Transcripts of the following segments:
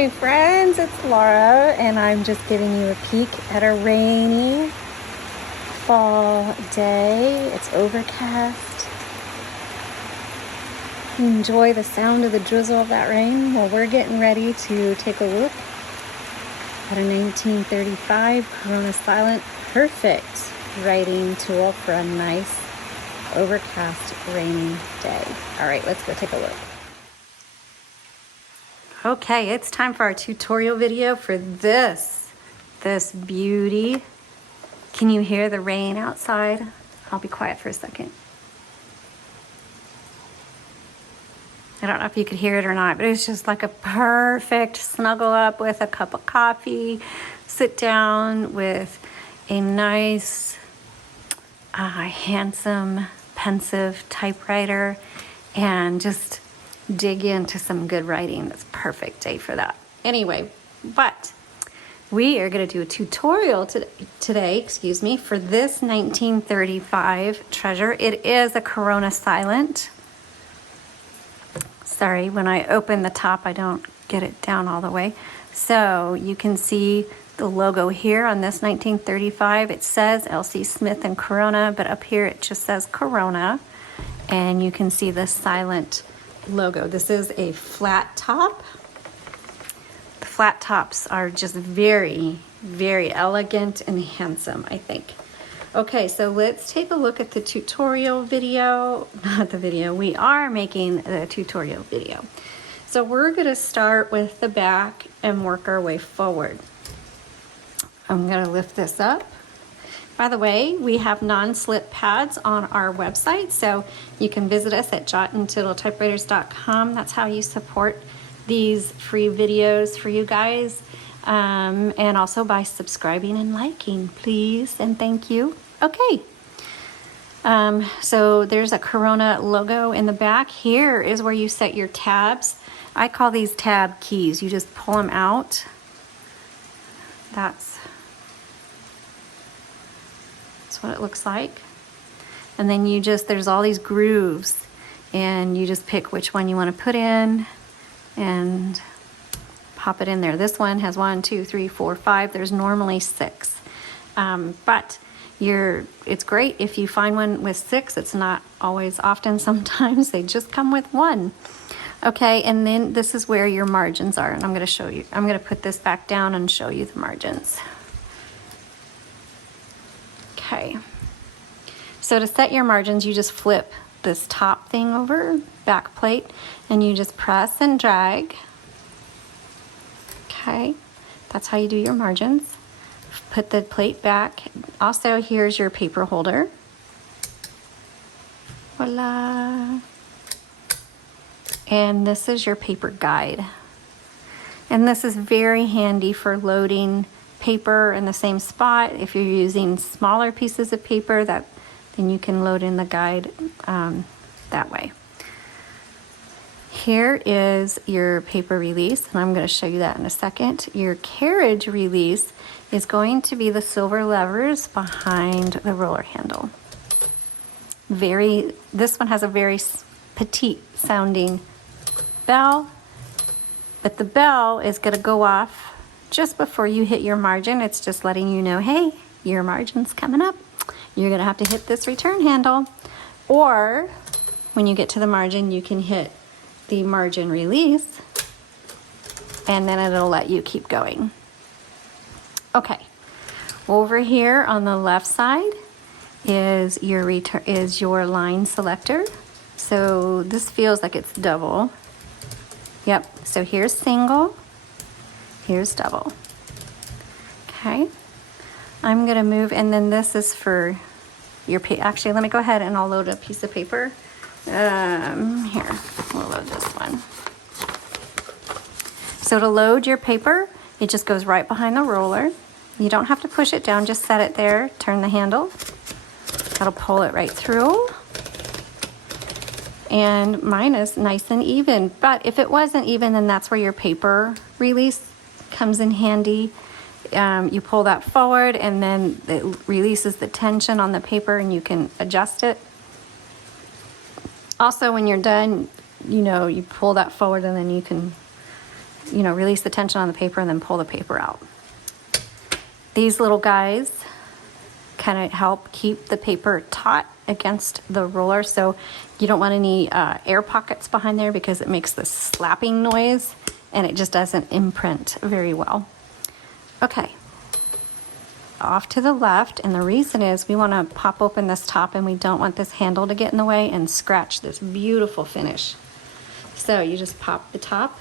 Hey friends, it's Laura and I'm just giving you a peek at a rainy fall day. It's overcast. Enjoy the sound of the drizzle of that rain while we're getting ready to take a look at a 1935 Corona Silent perfect writing tool for a nice overcast rainy day. All right, let's go take a look. Okay, it's time for our tutorial video for this beauty. Can you hear the rain outside? I'll be quiet for a second. I don't know if you could hear it or not, but it's just like a perfect snuggle up with a cup of coffee, sit down with a nice, handsome, pensive typewriter, and just dig into some good writing. It's a perfect day for that. Anyway, but we are going to do a tutorial today, for this 1935 treasure. It is a Corona Silent. Sorry, when I open the top, I don't get it down all the way. So you can see the logo here on this 1935. It says L.C. Smith and Corona, but up here it just says Corona. And you can see the silent logo. This is a flat top. The flat tops are just very, very elegant and handsome, I think. Okay, so let's take a look at the tutorial video. Not the video, we are making the tutorial video. So we're gonna start with the back and work our way forward. I'm gonna lift this up. By the way, we have non-slip pads on our website, so you can visit us at jotandtittletypewriters.com. That's how you support these free videos for you guys, and also by subscribing and liking, please, and thank you. Okay, so there's a Corona logo in the back. Here is where you set your tabs. I call these tab keys. You just pull them out. That's what it looks like. And then you just, there's all these grooves, and you just pick which one you want to put in and pop it in there. This one has 1, 2, 3, 4, 5. There's normally 6. But it's great if you find one with 6. It's not always often. Sometimes they just come with 1. Okay, and then this is where your margins are, and I'm going to show you. I'm going to put this back down and show you the margins. Okay, so to set your margins, you just flip this top thing over, back plate, and you just press and drag. Okay, that's how you do your margins. Put the plate back. Also, here's your paper holder. Voila. And this is your paper guide. And this is very handy for loading paper in the same spot. If you're using smaller pieces of paper, then you can load in the guide that way. Here is your paper release, and I'm going to show you that in a second. Your carriage release is going to be the silver levers behind the roller handle. This one has a very petite sounding bell, but the bell is going to go off just before you hit your margin. It's just letting you know, hey, your margin's coming up. You're gonna have to hit this return handle. Or when you get to the margin, you can hit the margin release, and then it'll let you keep going. Okay, over here on the left side is your line selector. So this feels like it's double. Yep, so here's single. Here's double. Okay, I'm gonna move, and then this is for your actually, let me go ahead and I'll load a piece of paper. Here, we'll load this one. So to load your paper, it just goes right behind the roller. You don't have to push it down, just set it there, turn the handle. That'll pull it right through. And mine is nice and even, but if it wasn't even, then that's where your paper release comes in handy. You pull that forward, and then it releases the tension on the paper, and you can adjust it. Also, when you're done, you pull that forward, and then you can you know, release the tension on the paper and then pull the paper out. These little guys kind of help keep the paper taut against the roller, so you don't want any air pockets behind there because it makes this slapping noise and it just doesn't imprint very well. Okay, off to the left, and the reason is we want to pop open this top and we don't want this handle to get in the way and scratch this beautiful finish. So you just pop the top.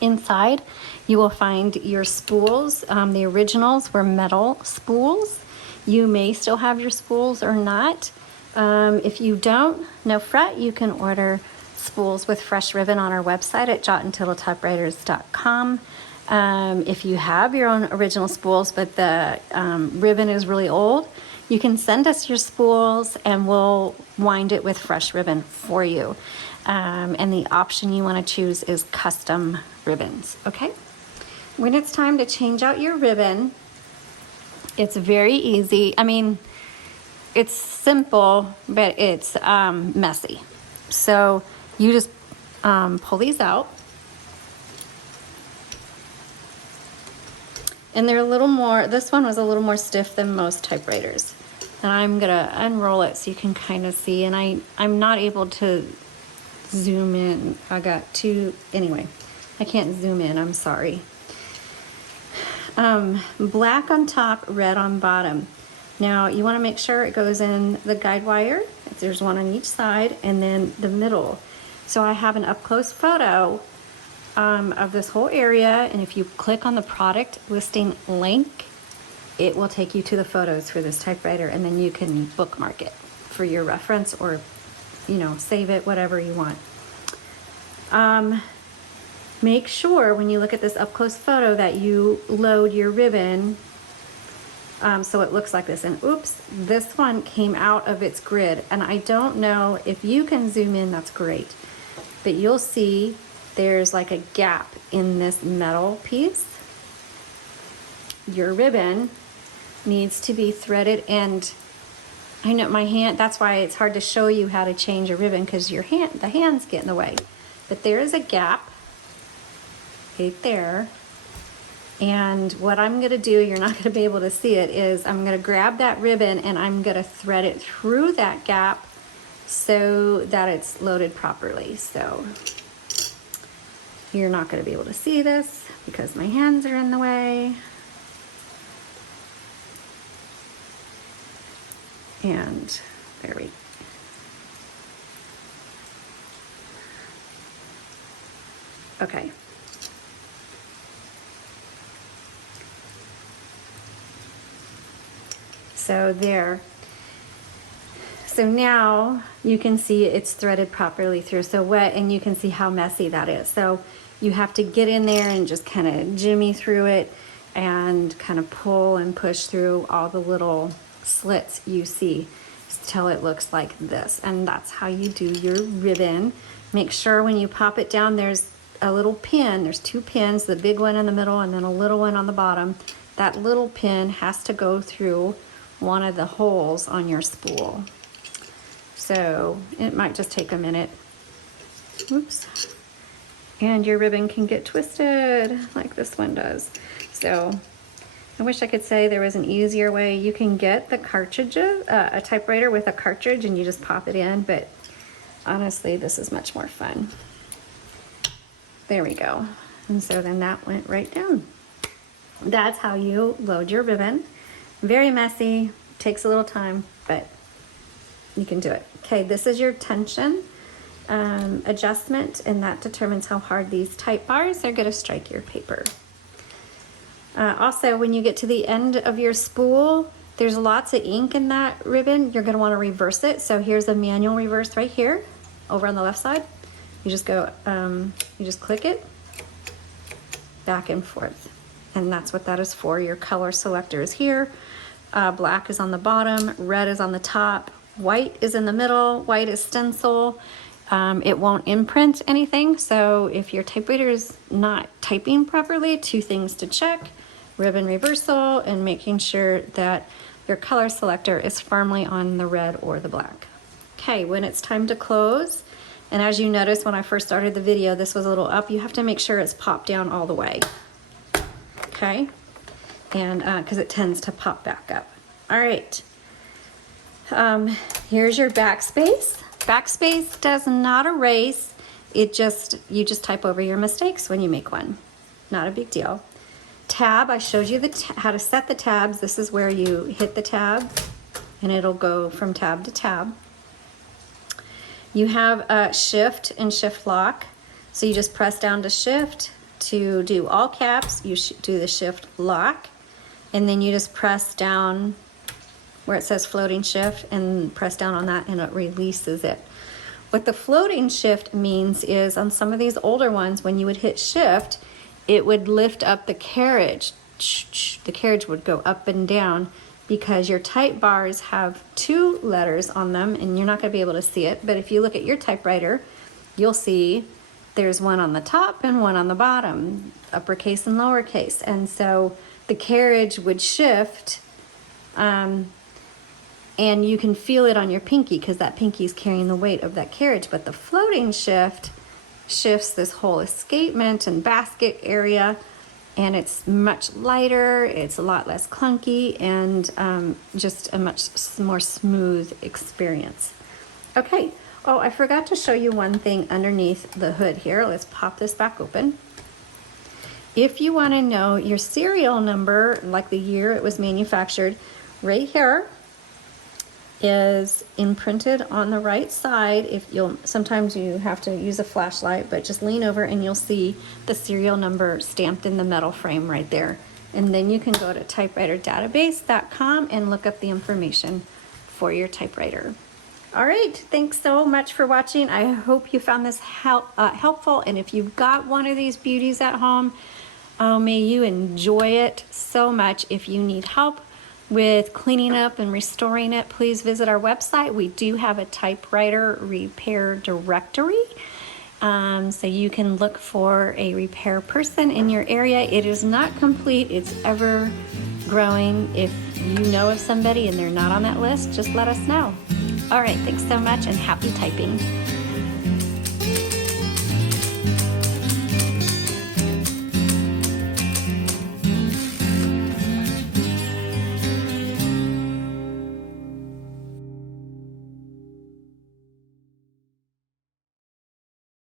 Inside you will find your spools. The originals were metal spools. You may still have your spools or not. If you don't, no fret, you can order spools with fresh ribbon on our website at jotandtittletypewriters.com. If you have your own original spools, but the ribbon is really old, you can send us your spools and we'll wind it with fresh ribbon for you. And the option you want to choose is custom ribbons, okay? When it's time to change out your ribbon, it's very easy. I mean, it's simple, but it's messy. So you just pull these out. And they're a little more, this one was a little more stiff than most typewriters. And I'm gonna unroll it so you can kind of see. And I'm not able to zoom in. I got two, anyway, I can't zoom in, I'm sorry. Black on top, red on bottom. Now you want to make sure it goes in the guide wire. There's one on each side, and then the middle. So I have an up close photo of this whole area, and if you click on the product listing link, it will take you to the photos for this typewriter, and then you can bookmark it for your reference, or you know, save it, whatever you want. Make sure when you look at this up close photo that you load your ribbon so it looks like this. And oops, this one came out of its grid, and I don't know if you can zoom in, that's great, but you'll see there's like a gap in this metal piece. Your ribbon needs to be threaded, and I know my hand, that's why it's hard to show you how to change a ribbon, because your hand, the hands get in the way. But there is a gap right there. And what I'm gonna do, you're not gonna be able to see it, is I'm gonna grab that ribbon and I'm gonna thread it through that gap so that it's loaded properly. So you're not gonna be able to see this because my hands are in the way. And there we go. Okay. So there. So now you can see it's threaded properly through. So wet, and you can see how messy that is. So you have to get in there and just kind of jimmy through it and kind of pull and push through all the little slits you see till it looks like this. And that's how you do your ribbon. Make sure when you pop it down, there's a little pin. There's two pins, the big one in the middle and then a little one on the bottom. That little pin has to go through one of the holes on your spool. So it might just take a minute. Oops. And your ribbon can get twisted like this one does. So I wish I could say there was an easier way. You can get the cartridges, a typewriter with a cartridge, and you just pop it in, but honestly, this is much more fun. There we go. And so then that went right down. That's how you load your ribbon. Very messy, takes a little time, but you can do it. Okay, this is your tension adjustment, and that determines how hard these type bars are going to strike your paper. Also, when you get to the end of your spool, there's lots of ink in that ribbon. You're going to want to reverse it. So here's a manual reverse right here, over on the left side. You just go, you just click it back and forth. And that's what that is for. Your color selector is here. Black is on the bottom, red is on the top, white is in the middle, white is stencil. It won't imprint anything. So if your typewriter is not typing properly, two things to check: ribbon reversal and making sure that your color selector is firmly on the red or the black. Okay, when it's time to close, And as you noticed when I first started the video, this was a little up. You have to make sure it's popped down all the way. Okay? And because it tends to pop back up. All right. Here's your backspace. Backspace does not erase. You just type over your mistakes when you make one. Not a big deal. Tab, I showed you how to set the tabs. This is where you hit the tab and it'll go from tab to tab. You have shift and shift lock. So you just press down to shift to do all caps. You do the shift lock, and then you just press down where it says floating shift and press down on that and it releases it. What the floating shift means is on some of these older ones, when you would hit shift, it would lift up the carriage. The carriage would go up and down because your type bars have 2 letters on them and you're not going to be able to see it. But if you look at your typewriter, you'll see there's one on the top and one on the bottom, uppercase and lowercase. And so the carriage would shift, and you can feel it on your pinky because that pinky is carrying the weight of that carriage. But the floating shift shifts this whole escapement and basket area, and it's much lighter, it's a lot less clunky, and just a much more smooth experience. Okay, oh, I forgot to show you one thing underneath the hood here. Let's pop this back open. If you want to know your serial number, like the year it was manufactured, right here is imprinted on the right side. Sometimes you have to use a flashlight, but just lean over and you'll see the serial number stamped in the metal frame right there. And then you can go to typewriterdatabase.com and look up the information for your typewriter. All right, thanks so much for watching. I hope you found this helpful. And if you've got one of these beauties at home, may you enjoy it so much. If you need help with cleaning up and restoring it, please visit our website. We do have a typewriter repair directory, so you can look for a repair person in your area. It is not complete, it's ever growing. If you know of somebody and they're not on that list, just let us know. All right, thanks so much and happy typing.